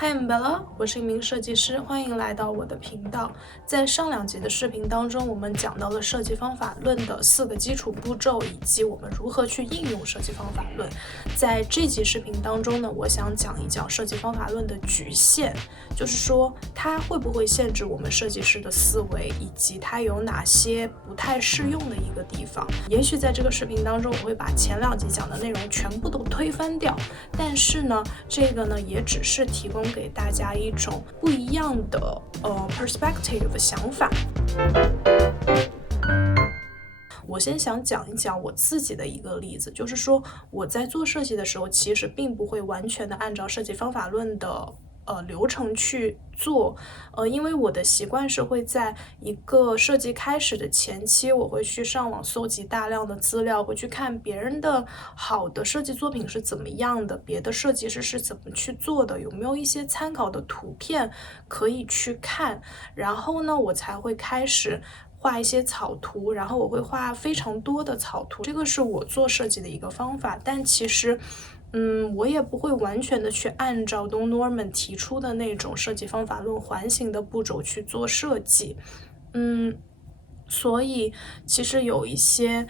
Hi, I'm Bella，我是一名设计师，欢迎来到我的频道。在上2集的视频当中，我们讲到了设计方法论的4个基础步骤，以及我们如何去应用设计方法论。在这集视频当中呢，我想讲一讲设计方法论的局限，就是说它会不会限制我们设计师的思维，以及它有哪些不太适用的一个地方。也许在这个视频当中，我会把前2集讲的内容全部都推翻掉，但是呢，这个呢也只是提供给大家一种不一样的perspective 想法。我先想讲一讲我自己的一个例子，就是说我在做设计的时候，其实并不会完全的按照设计方法论的流程去做，因为我的习惯是会在一个设计开始的前期，我会去上网搜集大量的资料，会去看别人的好的设计作品是怎么样的，别的设计师是怎么去做的，有没有一些参考的图片可以去看，然后呢，我才会开始画一些草图，然后我会画非常多的草图，这个是我做设计的一个方法，但其实我也不会完全的去按照 Don Norman 提出的那种设计方法论环形的步骤去做设计。所以其实有一些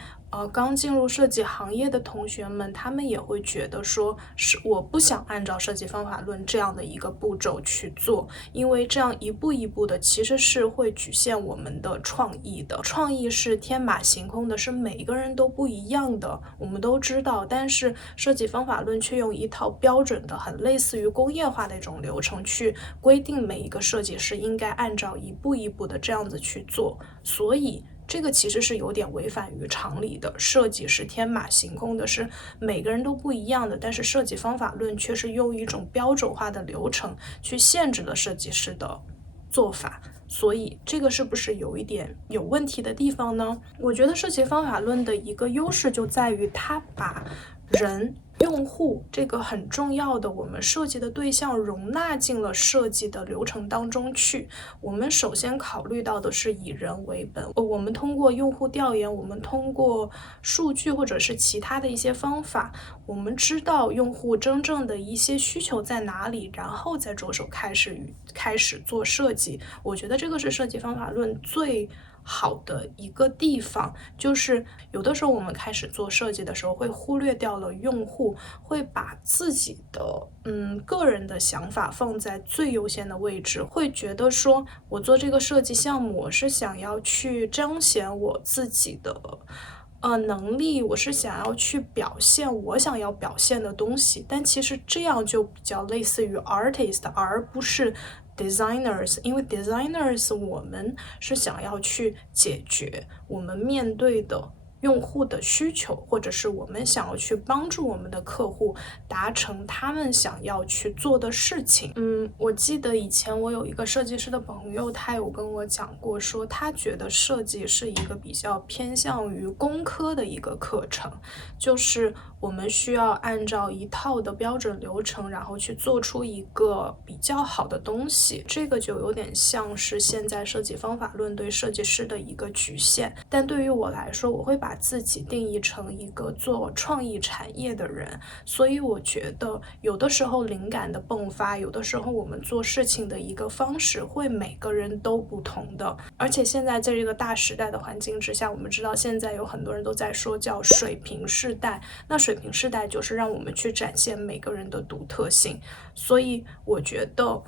刚进入设计行业的同学们，他们也会觉得说是我不想按照设计方法论这样的一个步骤去做，因为这样一步一步的其实是会局限我们的创意的。创意是天马行空的，是每一个人都不一样的，我们都知道，但是设计方法论却用一套标准的很类似于工业化的一种流程去规定每一个设计师应该按照一步一步的这样子去做，所以这个其实是有点违反于常理的，设计是天马行空的，是每个人都不一样的，但是设计方法论却是用一种标准化的流程去限制了设计师的做法，所以这个是不是有一点有问题的地方呢？我觉得设计方法论的一个优势就在于它把用户这个很重要的我们设计的对象容纳进了设计的流程当中去。我们首先考虑到的是以人为本，我们通过用户调研，我们通过数据或者是其他的一些方法，我们知道用户真正的一些需求在哪里，然后再着手开始做设计。我觉得这个是设计方法论最好的一个地方，就是有的时候我们开始做设计的时候会忽略掉了用户，会把自己的个人的想法放在最优先的位置，会觉得说我做这个设计项目，我是想要去彰显我自己的能力，我是想要去表现我想要表现的东西，但其实这样就比较类似于 artist， 而不是designers， 因为 designers 我们是想要去解决我们面对的用户的需求，或者是我们想要去帮助我们的客户达成他们想要去做的事情。我记得以前我有一个设计师的朋友，他有跟我讲过说，他觉得设计是一个比较偏向于工科的一个课程，就是我们需要按照一套的标准流程，然后去做出一个比较好的东西。这个就有点像是现在设计方法论对设计师的一个局限。但对于我来说，我会把自己定义成一个做创意产业的人，所以我觉得有的时候灵感的迸发，有的时候我们做事情的一个方式会每个人都不同的。而且现在在这个大时代的环境之下，我们知道现在有很多人都在说叫水平世代，那水平世代就是让我们去展现每个人的独特性，所以我觉得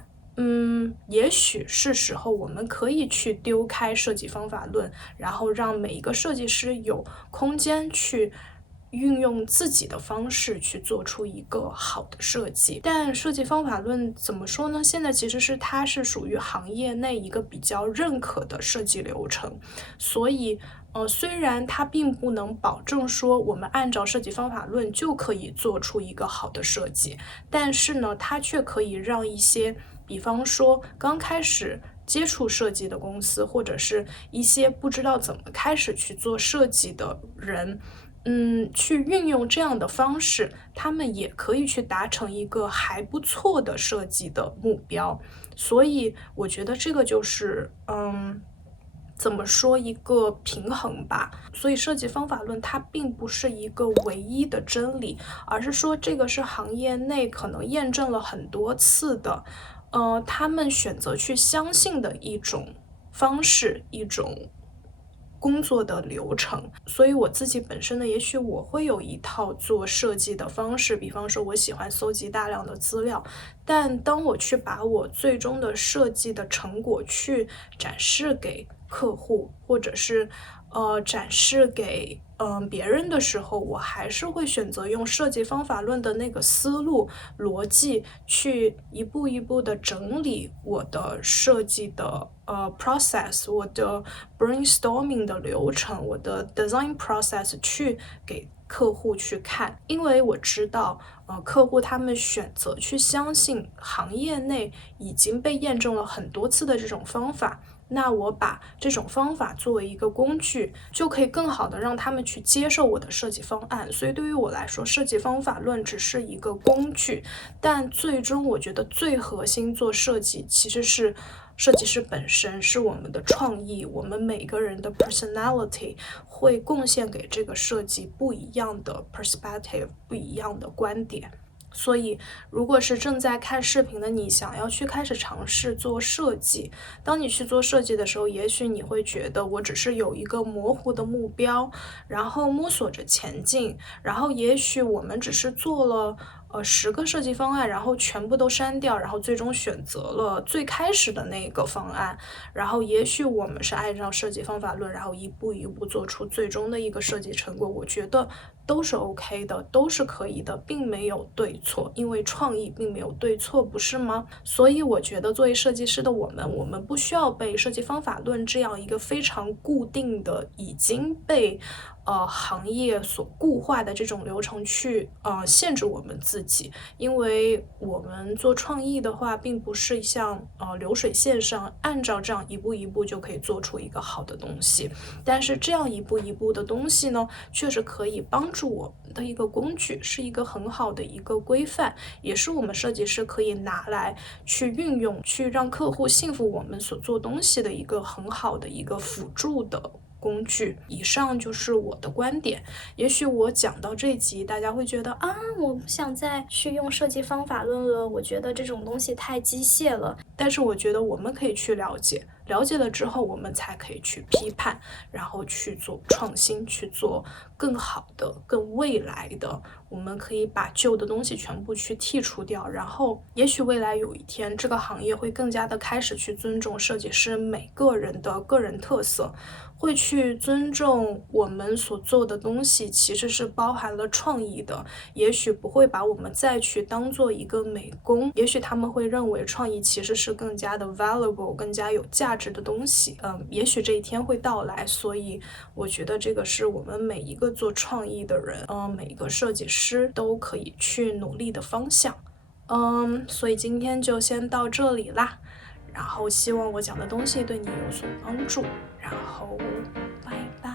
也许是时候我们可以去丢开设计方法论，然后让每一个设计师有空间去运用自己的方式去做出一个好的设计。但设计方法论怎么说呢？现在其实它是属于行业内一个比较认可的设计流程，所以虽然它并不能保证说我们按照设计方法论就可以做出一个好的设计，但是呢，它却可以让一些比方说刚开始接触设计的公司，或者是一些不知道怎么开始去做设计的人，去运用这样的方式，他们也可以去达成一个还不错的设计的目标。所以我觉得这个就是怎么说一个平衡吧。所以设计方法论它并不是一个唯一的真理，而是说这个是行业内可能验证了很多次的，他们选择去相信的一种方式，一种工作的流程。所以我自己本身呢，也许我会有一套做设计的方式，比方说我喜欢搜集大量的资料，但当我去把我最终的设计的成果去展示给客户，或者是展示给别人的时候，我还是会选择用设计方法论的那个思路逻辑去一步一步的整理我的设计的process， 我的 brainstorming 的流程，我的 design process 去给客户去看。因为我知道客户他们选择去相信行业内已经被验证了很多次的这种方法，那我把这种方法作为一个工具，就可以更好的让他们去接受我的设计方案。所以对于我来说，设计方法论只是一个工具，但最终我觉得最核心做设计其实是设计师本身，是我们的创意，我们每个人的 personality 会贡献给这个设计不一样的 perspective， 不一样的观点。所以如果是正在看视频的你，想要去开始尝试做设计，当你去做设计的时候，也许你会觉得我只是有一个模糊的目标，然后摸索着前进，然后也许我们只是做了10个设计方案，然后全部都删掉，然后最终选择了最开始的那个方案，然后也许我们是按照设计方法论，然后一步一步做出最终的一个设计成果。我觉得都是 OK 的，都是可以的，并没有对错，因为创意并没有对错，不是吗？所以我觉得作为设计师的我们不需要被设计方法论这样一个非常固定的已经被行业所固化的这种流程去限制我们自己。因为我们做创意的话，并不是像流水线上按照这样一步一步就可以做出一个好的东西，但是这样一步一步的东西呢，确实可以帮助我们的一个工具，是一个很好的一个规范，也是我们设计师可以拿来去运用，去让客户信服我们所做东西的一个很好的一个辅助的工具。以上就是我的观点。也许我讲到这集，大家会觉得我不想再去用设计方法论了，我觉得这种东西太机械了。但是我觉得我们可以去了解，了解了之后，我们才可以去批判，然后去做创新，去做更好的、更未来的。我们可以把旧的东西全部去剔除掉，然后也许未来有一天，这个行业会更加的开始去尊重设计师每个人的个人特色，会去尊重我们所做的东西其实是包含了创意的，也许不会把我们再去当做一个美工，也许他们会认为创意其实是更加的 valuable， 更加有价值的东西。也许这一天会到来，所以我觉得这个是我们每一个做创意的人，每一个设计师都可以去努力的方向。所以今天就先到这里啦，然后希望我讲的东西对你有所帮助，然后拜拜。